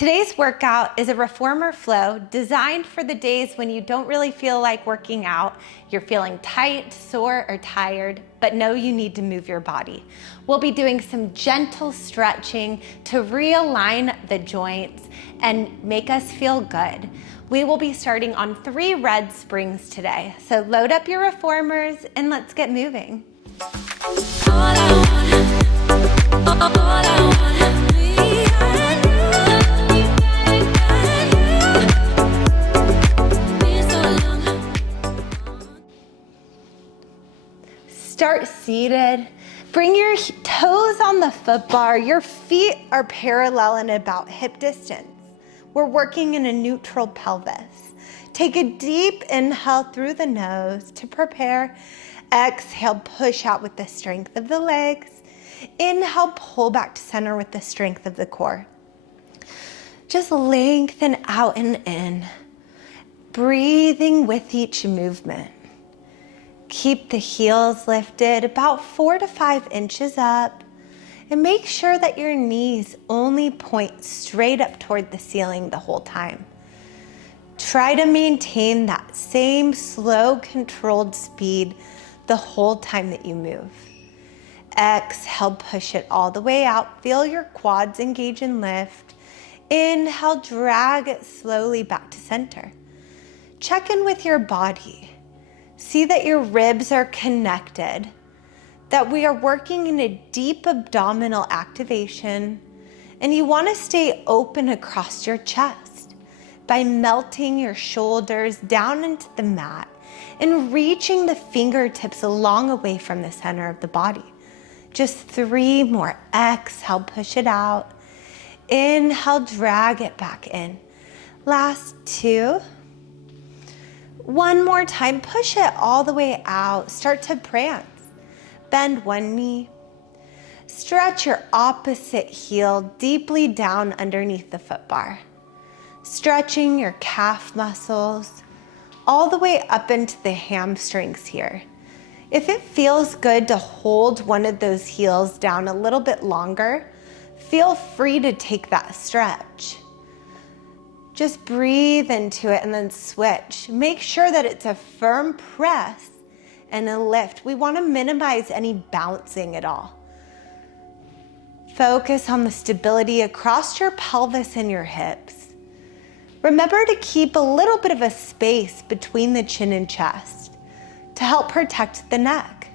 Today's workout is a reformer flow designed for the days when you don't really feel like working out, you're feeling tight, sore, or tired, but know you need to move your body. We'll be doing some gentle stretching to realign the joints and make us feel good. We will be starting on 3 red springs today. So load up your reformers and let's get moving. Start seated. Bring your toes on the foot bar. Your feet are parallel and about hip distance. We're working in a neutral pelvis. Take a deep inhale through the nose to prepare. Exhale, push out with the strength of the legs. Inhale, pull back to center with the strength of the core. Just lengthen out and in, breathing with each movement. Keep the heels lifted about 4 to 5 inches up, and make sure that your knees only point straight up toward the ceiling the whole time. Try to maintain that same slow, controlled speed the whole time that you move. Exhale, push it all the way out. Feel your quads engage and lift. Inhale, drag it slowly back to center. Check in with your body. See that your ribs are connected, that we are working in a deep abdominal activation, and you want to stay open across your chest by melting your shoulders down into the mat and reaching the fingertips a long way from the center of the body. Just 3 more. Exhale, push it out. Inhale, drag it back in. Last 2. One more time, push it all the way out. Start to prance. Bend one knee. Stretch your opposite heel deeply down underneath the foot bar. Stretching your calf muscles all the way up into the hamstrings here. If it feels good to hold one of those heels down a little bit longer, feel free to take that stretch. Just breathe into it and then switch. Make sure that it's a firm press and a lift. We want to minimize any bouncing at all. Focus on the stability across your pelvis and your hips. Remember to keep a little bit of a space between the chin and chest to help protect the neck.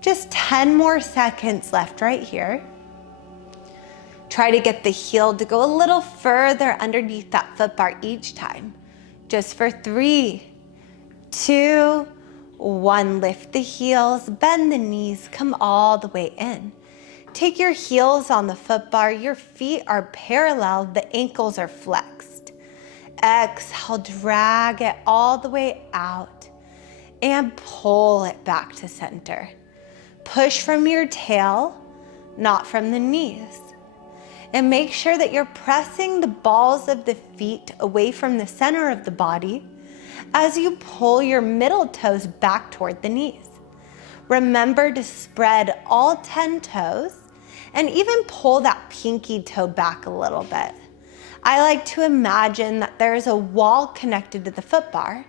Just 10 more seconds left right here. Try to get the heel to go a little further underneath that foot bar each time. Just for 3, 2, 1. Lift the heels, bend the knees, come all the way in. Take your heels on the foot bar. Your feet are parallel, the ankles are flexed. Exhale, drag it all the way out and pull it back to center. Push from your tail, not from the knees. And make sure that you're pressing the balls of the feet away from the center of the body as you pull your middle toes back toward the knees. Remember to spread all 10 toes and even pull that pinky toe back a little bit. I like to imagine that there is a wall connected to the foot bar,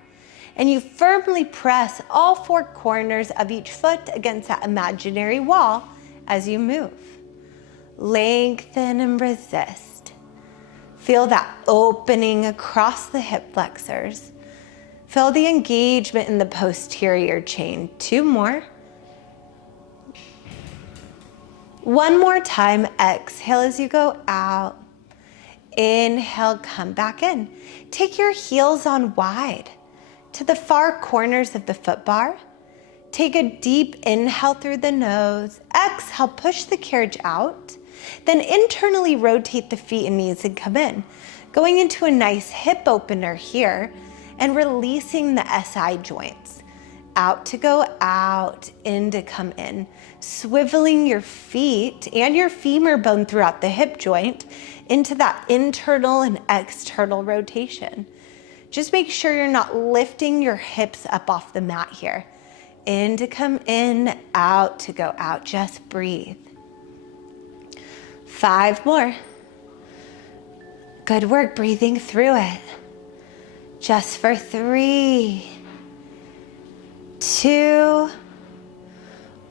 and you firmly press all 4 corners of each foot against that imaginary wall as you move. Lengthen and resist. Feel that opening across the hip flexors. Feel the engagement in the posterior chain. 2 more. 1 more time. Exhale as you go out. Inhale, come back in. Take your heels on wide to the far corners of the foot bar. Take a deep inhale through the nose. Exhale, push the carriage out. Then internally rotate the feet and knees and come in. Going into a nice hip opener here and releasing the SI joints. Out to go out, in to come in. Swiveling your feet and your femur bone throughout the hip joint into that internal and external rotation. Just make sure you're not lifting your hips up off the mat here. In to come in, out to go out. Just breathe. 5 more. Good work breathing through it. Just for 3, 2,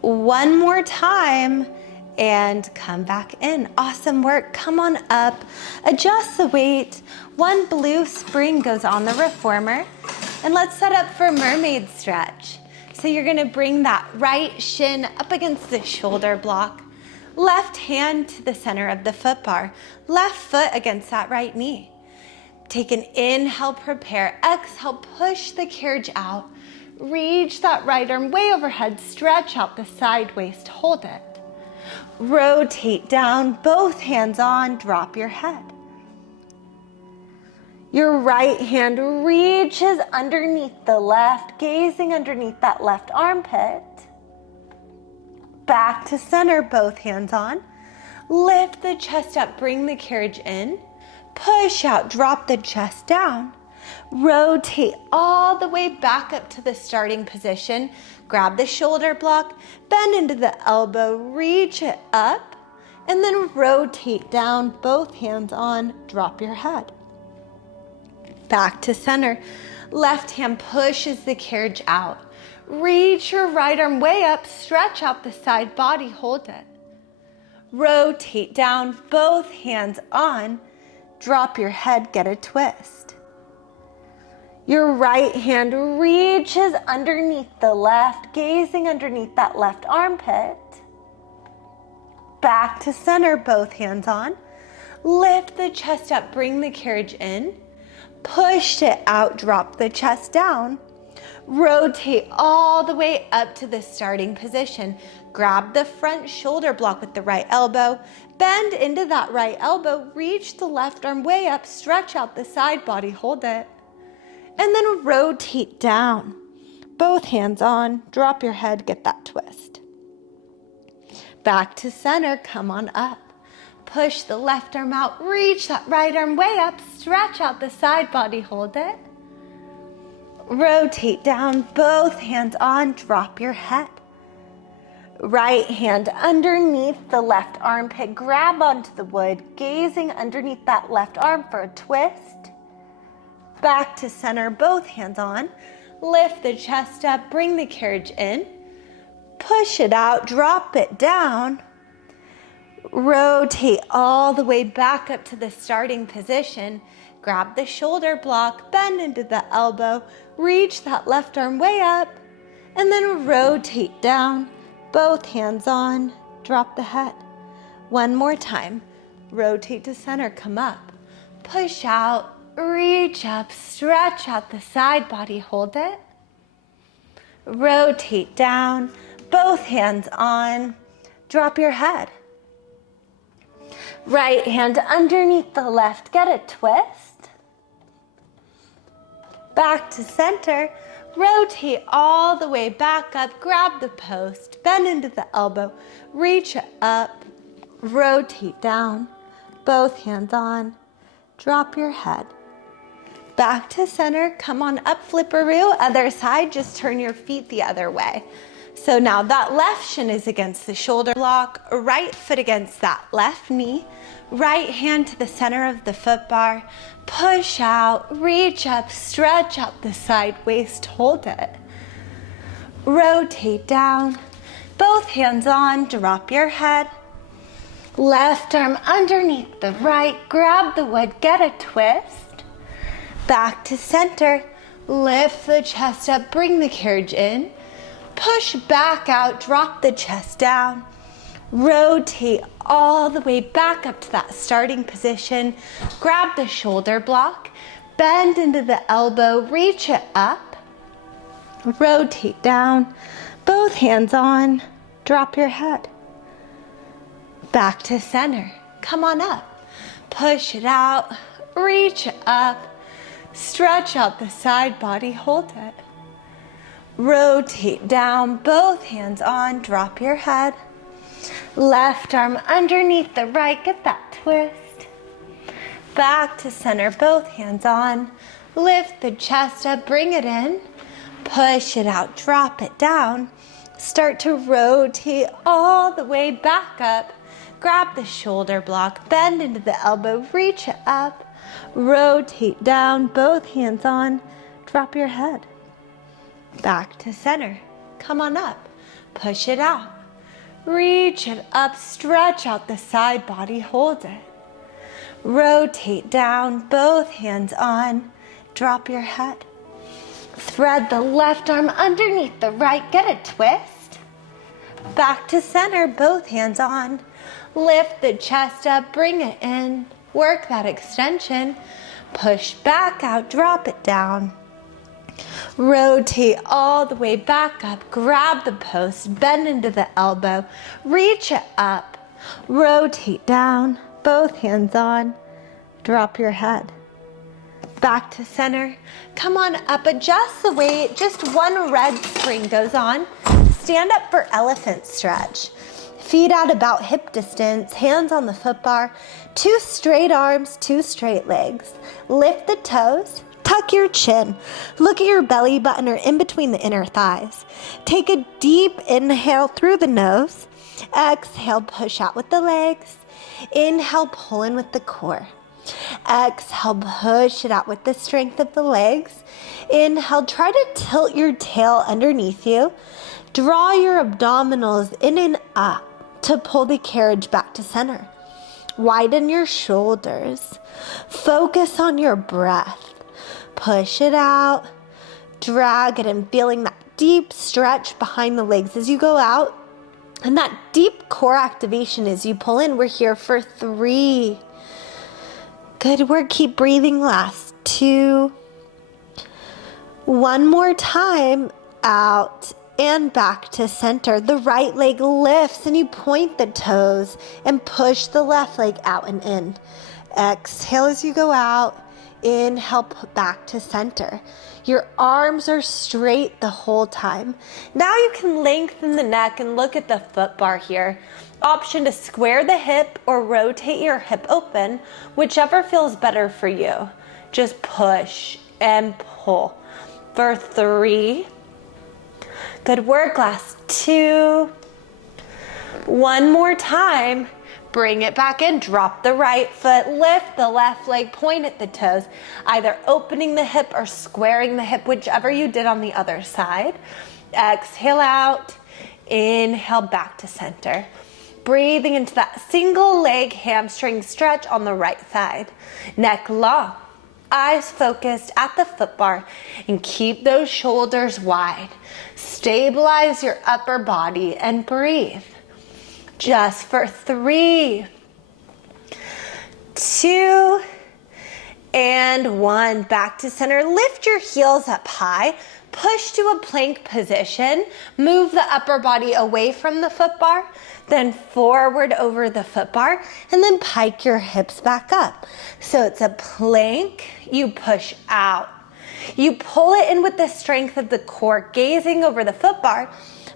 one more time, and come back in. Awesome work. Come on up, adjust the weight. One blue spring goes on the reformer, and let's set up for mermaid stretch. So you're gonna bring that right shin up against the shoulder block, left hand to the center of the foot bar, left foot against that right knee. Take an inhale, prepare. Exhale, push the carriage out. Reach that right arm way overhead, stretch out the side waist, hold it. Rotate down, both hands on, drop your head. Your right hand reaches underneath the left, gazing underneath that left armpit. Back to center, both hands on. Lift the chest up, bring the carriage in. Push out, drop the chest down. Rotate all the way back up to the starting position. Grab the shoulder block, bend into the elbow, reach it up, and then rotate down, both hands on, drop your head. Back to center. Left hand pushes the carriage out. Reach your right arm way up, stretch out the side body, hold it. Rotate down, both hands on, drop your head, get a twist. Your right hand reaches underneath the left, gazing underneath that left armpit. Back to center, both hands on. Lift the chest up, bring the carriage in. Push it out, drop the chest down. Rotate all the way up to the starting position. Grab the front shoulder block with the right elbow. Bend into that right elbow, reach the left arm way up, stretch out the side body, hold it. And then rotate down. Both hands on, drop your head, get that twist. Back to center, come on up. Push the left arm out, reach that right arm way up, stretch out the side body, hold it. Rotate down, both hands on, drop your head. Right hand underneath the left armpit, grab onto the wood, gazing underneath that left arm for a twist. Back to center, both hands on. Lift the chest up, bring the carriage in. Push it out, drop it down. Rotate all the way back up to the starting position. Grab the shoulder block, bend into the elbow, reach that left arm way up, and then rotate down, both hands on, drop the head. One more time. Rotate to center, come up. Push out. Reach up, stretch out the side body, hold it. Rotate down, both hands on, drop your head. Right hand underneath the left, get a twist. Back to center, rotate all the way back up, grab the post, bend into the elbow, reach it up, rotate down, both hands on, drop your head. Back to center, come on up, flipperoo. Other side, just turn your feet the other way. So now that left shin is against the shoulder block, right foot against that left knee, right hand to the center of the foot bar, push out, reach up, stretch out the side waist, hold it. Rotate down, both hands on, drop your head. Left arm underneath the right, grab the wood, get a twist. Back to center, lift the chest up, bring the carriage in, push back out, drop the chest down, rotate all the way back up to that starting position, grab the shoulder block, bend into the elbow, reach it up, rotate down, both hands on, drop your head. Back to center, come on up, push it out, reach it up, stretch out the side body, hold it. Rotate down, both hands on, drop your head. Left arm underneath the right, get that twist. Back to center, both hands on. Lift the chest up, bring it in. Push it out, drop it down. Start to rotate all the way back up. Grab the shoulder block, bend into the elbow, reach it up. Rotate down, both hands on, drop your head. Back to center. Come on up, push it out. Reach it up, stretch out the side body, hold it. Rotate down, both hands on, drop your head. Thread the left arm underneath the right, get a twist. Back to center, both hands on. Lift the chest up, bring it in. Work that extension. Push back out, drop it down. Rotate all the way back up, grab the post, bend into the elbow, reach it up. Rotate down, both hands on, drop your head. Back to center. Come on up, adjust the weight. Just one red spring goes on. Stand up for elephant stretch. Feet out about hip distance, hands on the foot bar. 2 straight arms, 2 straight legs. Lift the toes, tuck your chin. Look at your belly button or in between the inner thighs. Take a deep inhale through the nose. Exhale, push out with the legs. Inhale, pull in with the core. Exhale, push it out with the strength of the legs. Inhale, try to tilt your tail underneath you. Draw your abdominals in and up to pull the carriage back to center. Widen your shoulders. Focus on your breath. Push it out. Drag it and feeling that deep stretch behind the legs as you go out. And that deep core activation as you pull in. We're here for 3. Good work. Keep breathing. Last 2. One more time. Out and back to center. The right leg lifts and you point the toes and push the left leg out and in. Exhale as you go out. Inhale, back to center. Your arms are straight the whole time. Now you can lengthen the neck and look at the foot bar here. Option to square the hip or rotate your hip open, whichever feels better for you. Just push and pull. For 3. Good work, last 2. One more time. Bring it back in, drop the right foot, lift the left leg, point at the toes, either opening the hip or squaring the hip, whichever you did on the other side. Exhale out, inhale back to center. Breathing into that single leg hamstring stretch on the right side. Neck long, eyes focused at the foot bar, and keep those shoulders wide. Stabilize your upper body and breathe. Just for 3, 2, and 1. Back to center. Lift your heels up high. Push to a plank position. Move the upper body away from the foot bar, then forward over the foot bar, and then pike your hips back up. So it's a plank. You push out. You pull it in with the strength of the core, gazing over the foot bar.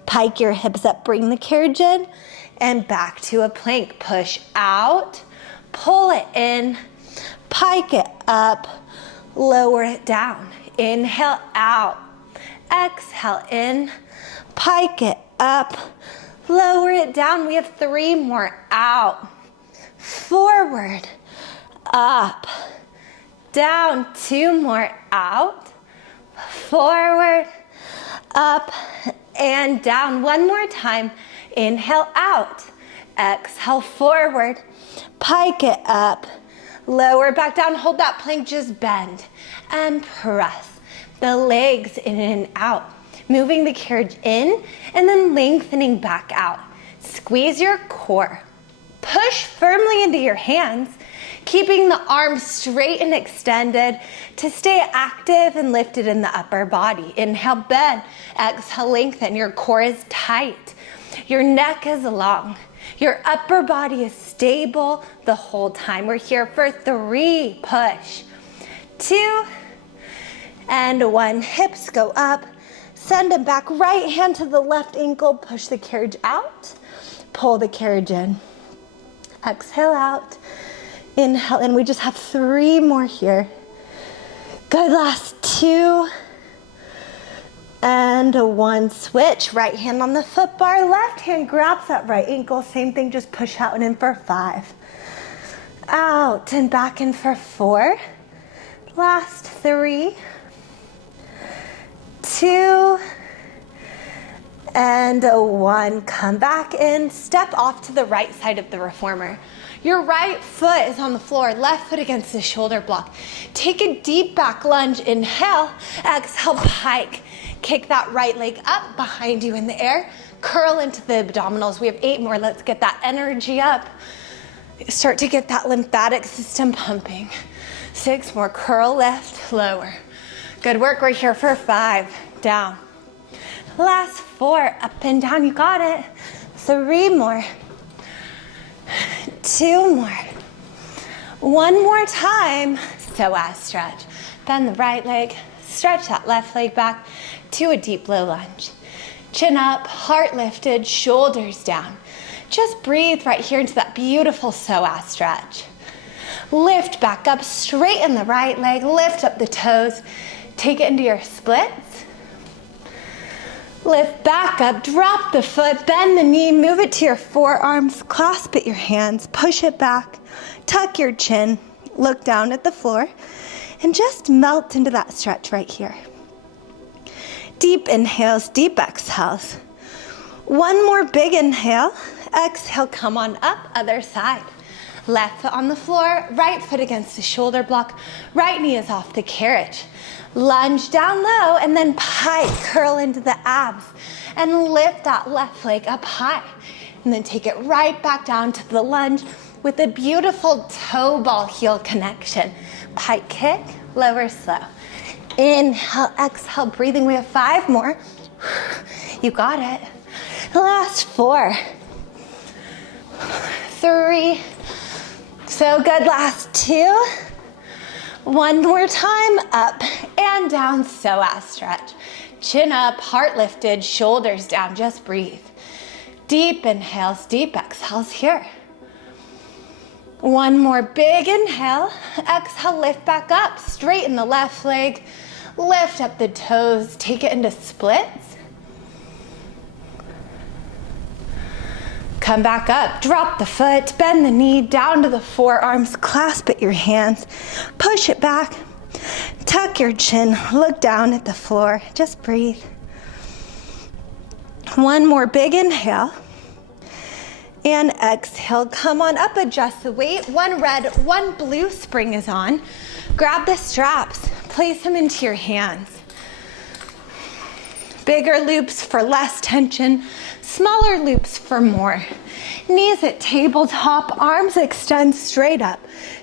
Pike your hips up, bring the carriage in, and back to a plank. Push out, pull it in, pike it up, lower it down. Inhale out, exhale in, pike it up, lower it down. We have 3 more. Out, forward, up, down. 2 more. Out, forward, up, and down. One more time. Inhale out, exhale forward, pike it up, lower back down. Hold that plank, just bend and press the legs in and out, moving the carriage in and then lengthening back out. Squeeze your core, push firmly into your hands, keeping the arms straight and extended to stay active and lifted in the upper body. Inhale, bend, exhale, lengthen. Your core is tight. Your neck is long. Your upper body is stable the whole time. We're here for 3. Push. 2 and 1. Hips go up. Send them back. Right hand to the left ankle. Push the carriage out. Pull the carriage in. Exhale out. Inhale in. We just have 3 more here. Good. Last 2 and 1. Switch. Right hand on the foot bar. Left hand grabs that right ankle. Same thing. Just push out and in for 5. out and back in for 4. Last 3, 2, and 1. Come back in, step off to the right side of the reformer. Your right foot is on the floor, left foot against the shoulder block. Take a deep back lunge, inhale, exhale, pike. Kick that right leg up behind you in the air, curl into the abdominals. We have 8 more, let's get that energy up. Start to get that lymphatic system pumping. 6 more, curl left, lower. Good work, we're here for 5, down. Last 4, up and down, you got it. 3 more, 2 more. 1 more time, psoas stretch. Bend the right leg, stretch that left leg back to a deep low lunge. Chin up, heart lifted, shoulders down. Just breathe right here into that beautiful psoas stretch. Lift back up, straighten the right leg, lift up the toes, take it into your splits. Lift back up, drop the foot, bend the knee, move it to your forearms, clasp at your hands, push it back, tuck your chin, look down at the floor, and just melt into that stretch right here. Deep inhales, deep exhales. 1 more big inhale, exhale, come on up, other side. Left foot on the floor, right foot against the shoulder block, right knee is off the carriage. Lunge down low and then pike, curl into the abs and lift that left leg up high. And then take it right back down to the lunge with a beautiful toe ball heel connection. Pike kick, lower slow. Inhale, exhale, breathing. We have 5 more. You got it. Last 4, 3, so good, last 2. 1 more time, up and down, psoas stretch. Chin up, heart lifted, shoulders down, just breathe. Deep inhales, deep exhales here. 1 more big inhale, exhale, lift back up, straighten the left leg, lift up the toes, take it into splits. Come back up, drop the foot, bend the knee, down to the forearms, clasp at your hands, push it back, tuck your chin, look down at the floor, just breathe. 1 more big inhale, and exhale, come on up, adjust the weight. 1 red, 1 blue spring is on. Grab the straps, place them into your hands. Bigger loops for less tension, smaller loops for more. Knees at tabletop, arms extend straight up.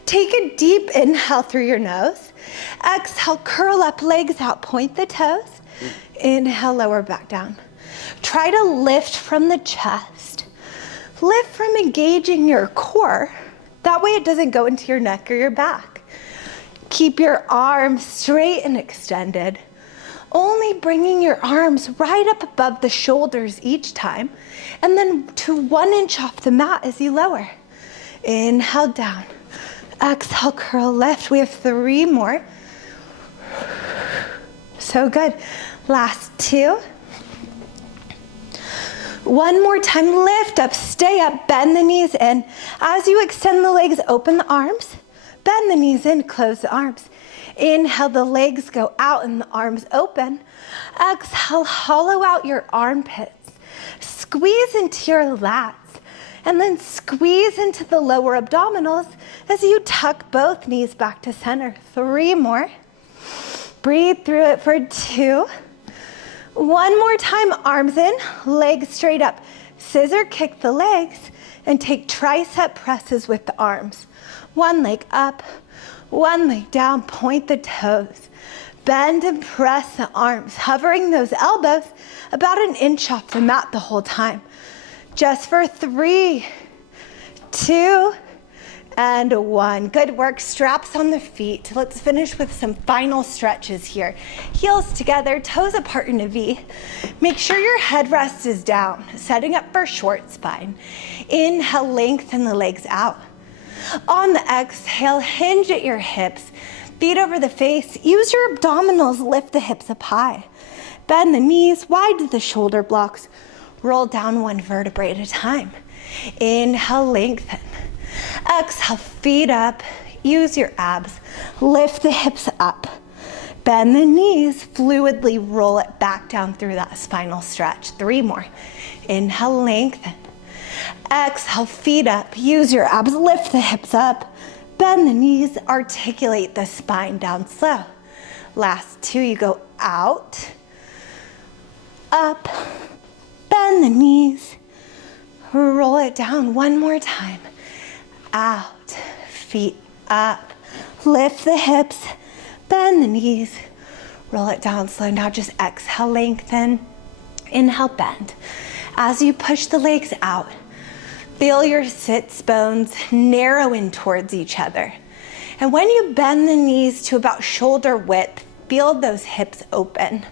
Take a deep inhale through your nose. Exhale, curl up, legs out, point the toes. Inhale, lower back down. Try to lift from the chest. Lift from engaging your core. That way it doesn't go into your neck or your back. Keep your arms straight and extended. Only bringing your arms right up above the shoulders each time, and then to 1 inch off the mat as you lower. Inhale down. Exhale, curl left. We have 3 more. So good. Last 2. 1 more time, lift up, stay up, bend the knees in. As you extend the legs, open the arms, bend the knees in, close the arms. Inhale, the legs go out and the arms open. Exhale, hollow out your armpits. Squeeze into your lats and then squeeze into the lower abdominals as you tuck both knees back to center. 3 more. Breathe through it for 2. 1 more time, arms in, legs straight up. Scissor kick the legs and take tricep presses with the arms. 1 leg up, 1 leg down, point the toes. Bend and press the arms, hovering those elbows about 1 inch off the mat the whole time. Just for 3, 2, and 1. Good work, straps on the feet. Let's finish with some final stretches here. Heels together, toes apart in a V. Make sure your headrest is down, setting up for short spine. Inhale, lengthen the legs out. On the exhale, hinge at your hips, feet over the face. Use your abdominals, lift the hips up high. Bend the knees, widen the shoulder blocks. Roll down 1 vertebrae at a time. Inhale, lengthen. Exhale, feet up. Use your abs. Lift the hips up. Bend the knees. Fluidly roll it back down through that spinal stretch. 3 more. Inhale, lengthen. Exhale, feet up. Use your abs. Lift the hips up. Bend the knees. Articulate the spine down slow. Last 2, you go out, up, bend the knees, roll it down. 1 more time. Out, feet up, lift the hips, bend the knees, roll it down slow. Now just exhale, lengthen, inhale, bend. As you push the legs out, feel your sits bones narrow in towards each other. And when you bend the knees to about shoulder width, feel those hips open.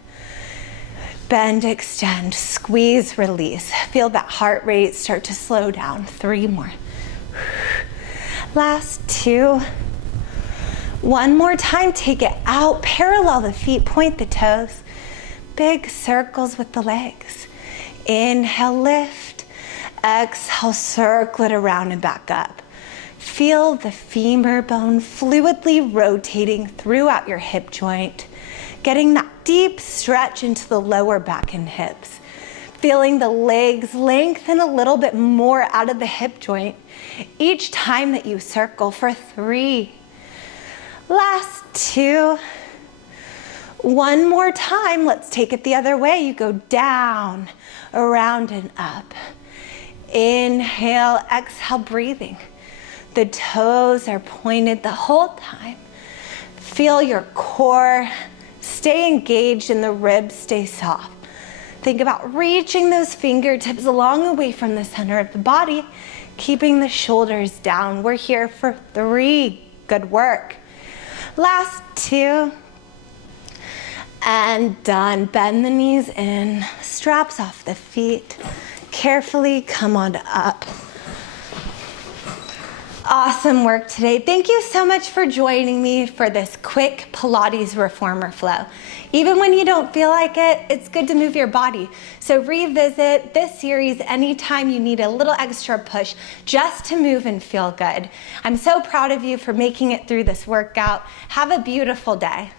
Bend, extend, squeeze, release. Feel that heart rate start to slow down. 3 more. Last 2. 1 more time, take it out. Parallel the feet, point the toes. Big circles with the legs. Inhale, lift. Exhale, circle it around and back up. Feel the femur bone fluidly rotating throughout your hip joint, getting that deep stretch into the lower back and hips. Feeling the legs lengthen a little bit more out of the hip joint each time that you circle for 3. Last 2. 1 more time, let's take it the other way. You go down, around and up. Inhale, exhale, breathing. The toes are pointed the whole time. Feel your core stay engaged and the ribs stay soft. Think about reaching those fingertips long away from the center of the body, keeping the shoulders down. We're here for 3. Good work. Last 2. And done. Bend the knees in, straps off the feet. Carefully come on up. Awesome work today. Thank you so much for joining me for this quick Pilates reformer flow. Even when you don't feel like it, it's good to move your body. So revisit this series anytime you need a little extra push just to move and feel good. I'm so proud of you for making it through this workout. Have a beautiful day.